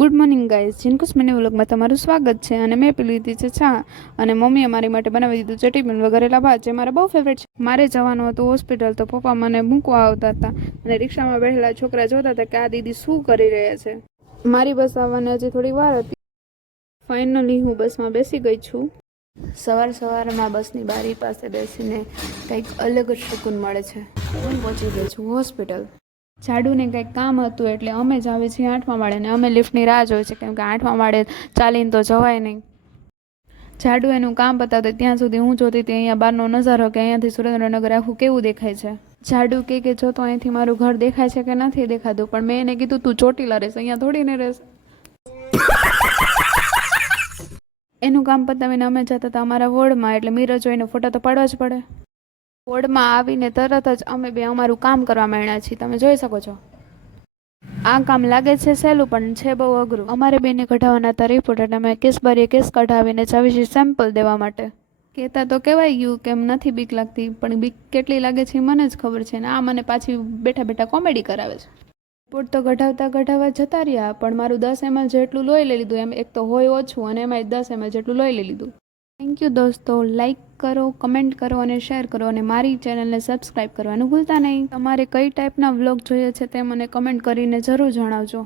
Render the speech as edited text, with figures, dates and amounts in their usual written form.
Good morning guys, જીનકુસ mini વ્લોગમાં તમારું સ્વાગત છે. અને મેં પી લીધી છે ચા અને મમ્મીએ મારી માટે બનાવી દીધું છે ટિફિન વગેરેલા ભાત, જે મારા બહુ ફેવરેટ છે. મારે જવાનું હતું હોસ્પિટલ, તો પપ્પા મને મૂકવા આવતા હતા અને રિક્ષામાં બેઠેલા છોકરા જોતા હતા કે આ દીદી શું કરી રહ્યા છે. મારી બસ આવવાની હજી થોડી વાર હતી. ફાઇનલી હું બસમાં બેસી ગઈ છું. સવારમાં બસની બારી પાસે બેસીને કંઈક અલગ જ સુકૂન મળે છે. હું પહોંચી ગઈ છું હોસ્પિટલ. જાડુને કંઈક કામ હતું એટલે અમે જ આવે છીએ 8મા માળે, ને અમે લિફ્ટની રાહ જોઈએ છે, કેમ કે 8મા માળે ચાલીને તો જવાય નહીં. જાડુ એનું કામ બતાવતો ત્યાં સુધી હું જોતી હતી અહીંયા બહારનો નજારો, કે અહીંયાથી સુરેન્દ્રનગર આખું કેવું દેખાય છે. જાડુ કે જો તો અહીંથી મારું ઘર દેખાય છે કે નથી દેખાતું, પણ મેં એને કીધું તું ચોટીલા રહેશ, અહીંયા થોડી ને રહેશ. એનું કામ પતાવીને અમે જતા હતા અમારા વોર્ડમાં, એટલે મિરર જોઈને ફોટા તો પાડવા જ પડે. વોર્ડમાં આવીને તરત જ અમે બે અમારું કામ કરવા માંડ્યા છીએ. તમે જોઈ શકો છો. આ કામ લાગે છે સહેલું, પણ છે બહુ અઘરું. અમારે બેને કઢાવવાના હતા રિપોર્ટ, એટલે અમે કેસ કઢાવીને ચાવી સેમ્પલ દેવા માટે. કહેતા તો કહેવાય ગયું કે એમ નથી બીક લાગતી, પણ બીક કેટલી લાગે છે મને જ ખબર છે. ને આ મને પાછી બેઠા બેઠા કોમેડી કરાવે છે. રિપોર્ટ તો કઢાવતા જતા રહ્યા, પણ મારું 10 ml જેટલું લોહી લઈ લીધું. એમ એક તો હોય ઓછું અને એમાં 10 ml જેટલું લોહી લઈ લીધું. થેન્ક યુ દોસ્તો. લાઇક કરો, કમેન્ટ કરો અને શેર કરો, અને મારી ચેનલને સબસ્ક્રાઈબ કરવાનું ભૂલતા નહીં. તમારે કઈ ટાઈપના વ્લોગ જોઈએ છે તે મને કમેન્ટ કરીને જરૂર જણાવજો.